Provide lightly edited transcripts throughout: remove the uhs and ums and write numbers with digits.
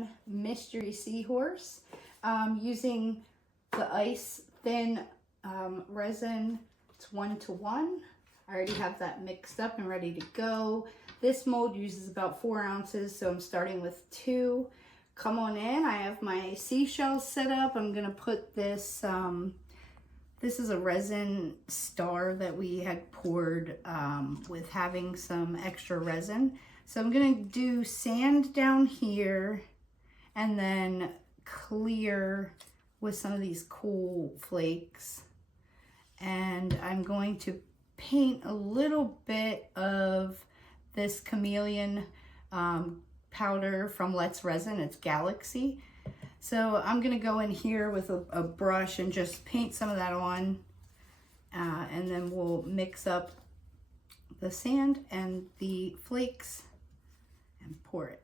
on Mystery Seahorse using the ice thin resin. It's 1:1. I already have that mixed up and ready to go. This mold uses about 4 ounces, so I'm starting with 2. Come on in. I have my seashells set up. I'm gonna put this, this is a resin star that we had poured with having some extra resin. So I'm gonna do sand down here and then clear with some of these cool flakes. And I'm going to paint a little bit of this chameleon powder from Let's Resin. It's Galaxy. So I'm gonna go in here with a brush and just paint some of that on, and then we'll mix up the sand and the flakes and pour it.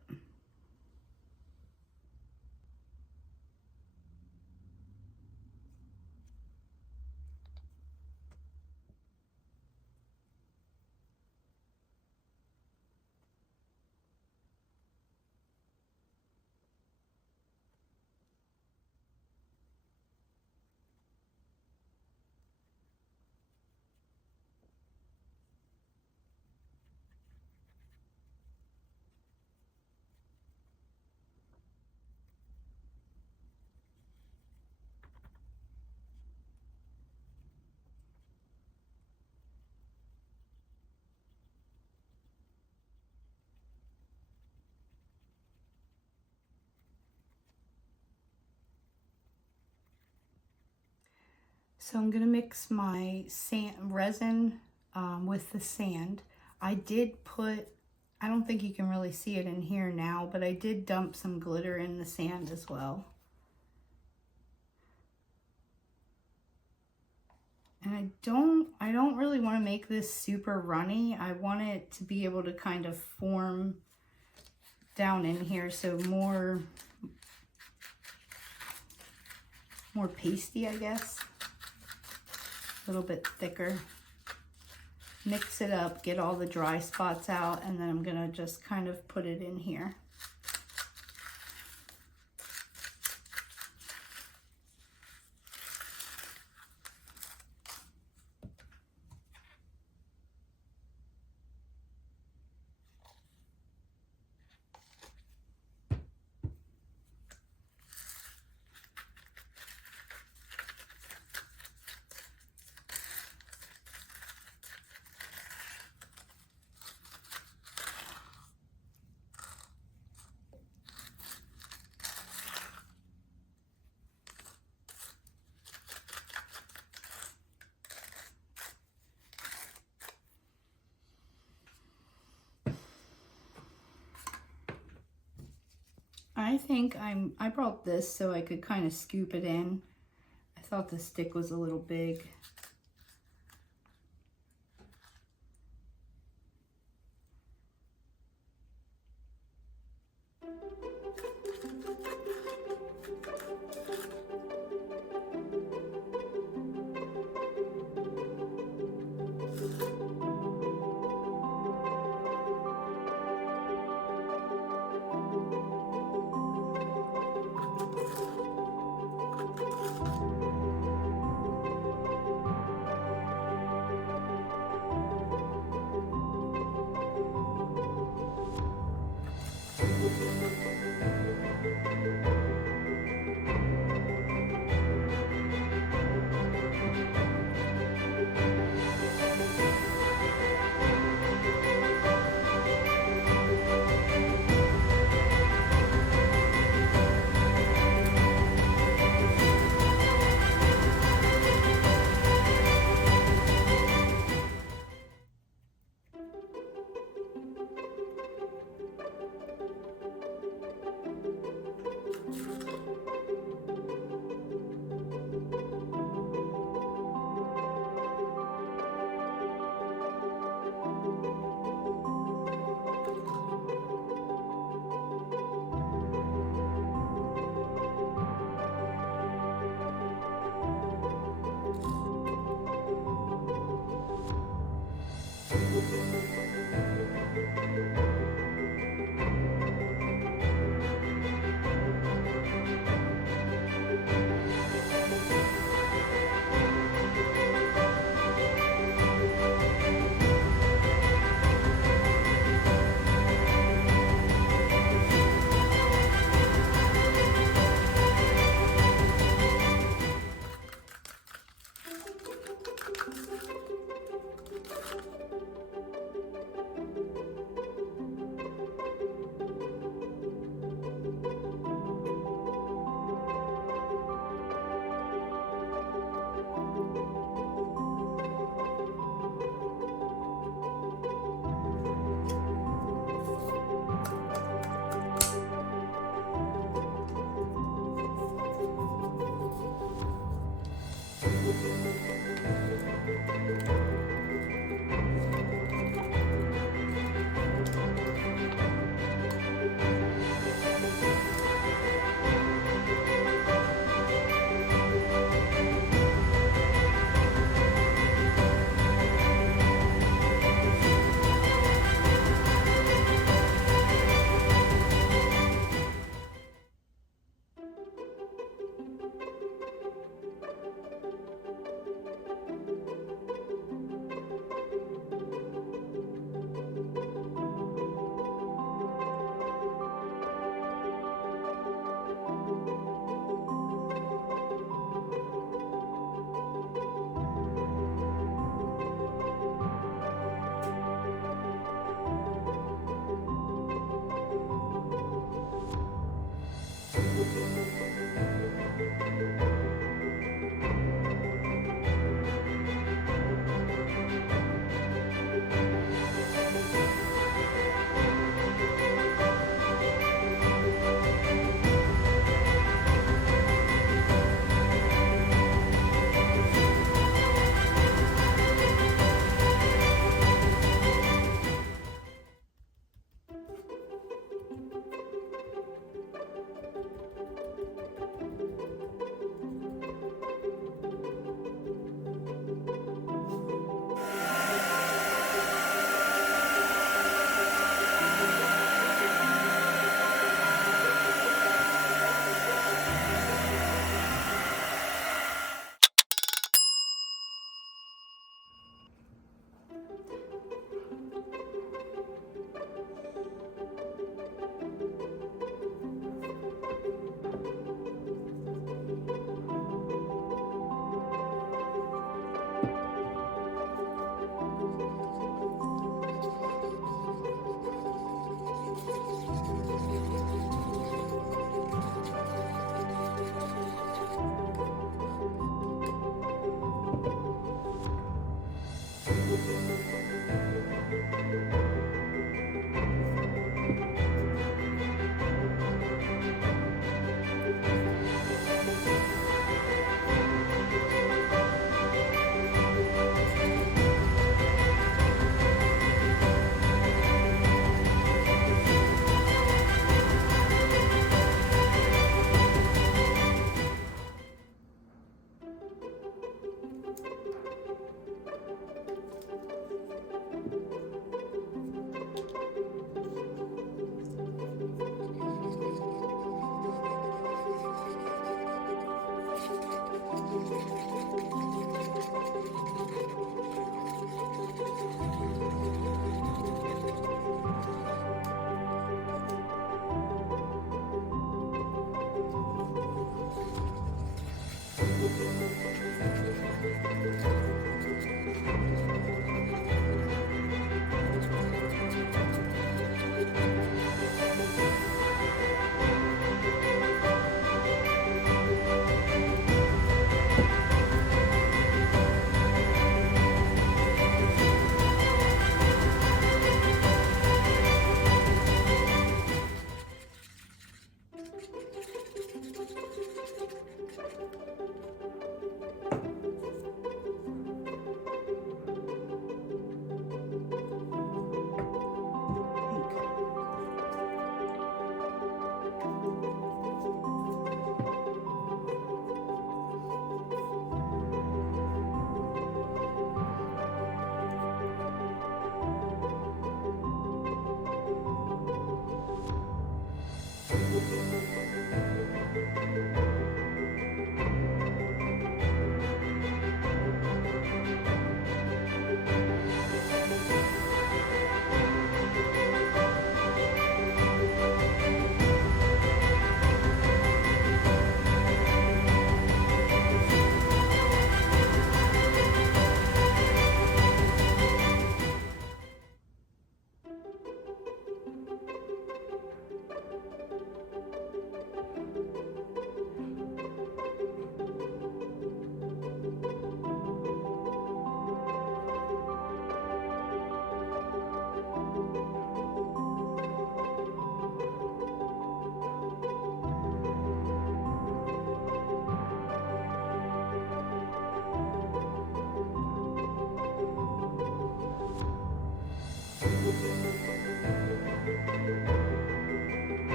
So I'm gonna mix my resin with the sand. I did put, I don't think you can really see it in here now, but I did dump some glitter in the sand as well. And I don't really want to make this super runny. I want it to be able to kind of form down in here, so more pasty, I guess. A little bit thicker. Mix it up, get all the dry spots out, and then I'm gonna just kind of put it in here. I think I brought this so I could kind of scoop it in. I thought the stick was a little big.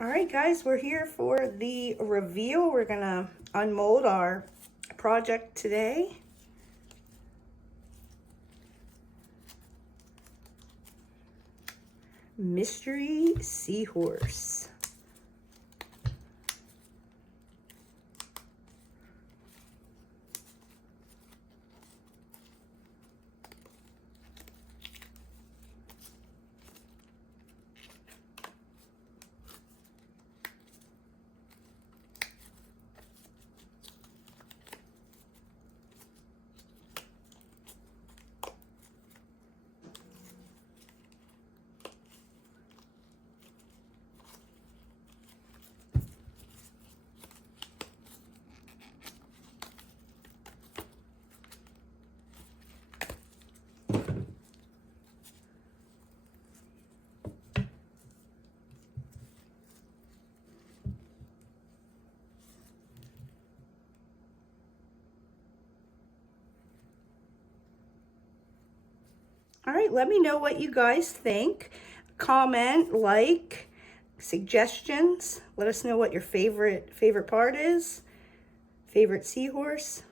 All right, guys, we're here for the reveal. We're gonna unmold our project today. Mystery Seahorse. All right, let me know what you guys think. Comment, like, suggestions. Let us know what your favorite part is. Favorite seahorse.